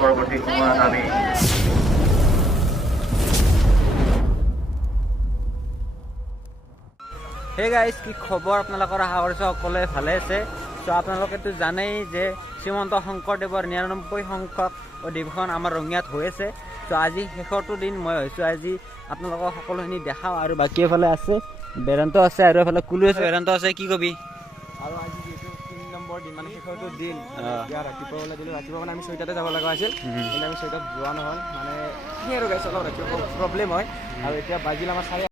পৰৱৰ্তী সময়ত আমি হে গাইজ, কি খবৰ আপোনালোকৰ? আশা কৰিছোঁ সকলোৱে ভালে আছে। চ' আপোনালোকেতো জানেই যে শ্ৰীমন্ত শংকৰদেৱৰ 99 সংখ্যক অধিৱেশন আমাৰ ৰঙিয়াত হৈ আছে। চ' আজি শেষৰটো দিন মই হৈছোঁ। আজি আপোনালোকক সকলোখিনি দেখাওঁ। আৰু বাকী এফালে আছে বেদান্ত আছে, আৰু এফালে কুলু আছে, বেদান্ত আছে। কি কবি? আৰু আজি যিহেতু 3 নম্বৰ দিন, মানে শেষৰটো দিন, এতিয়া ৰাতিপুৱা ওলাই দিলোঁ। ৰাতিপুৱা মানে আমি 6টাতে যাব লগা আছিল, কিন্তু আমি 6টাত যোৱা নহ'ল। মানে সেই আৰু গাইছ অলপ ৰাতিপুৱা প্ৰব্লেম হয়। আৰু এতিয়া বাজিল আমাৰ 8:30,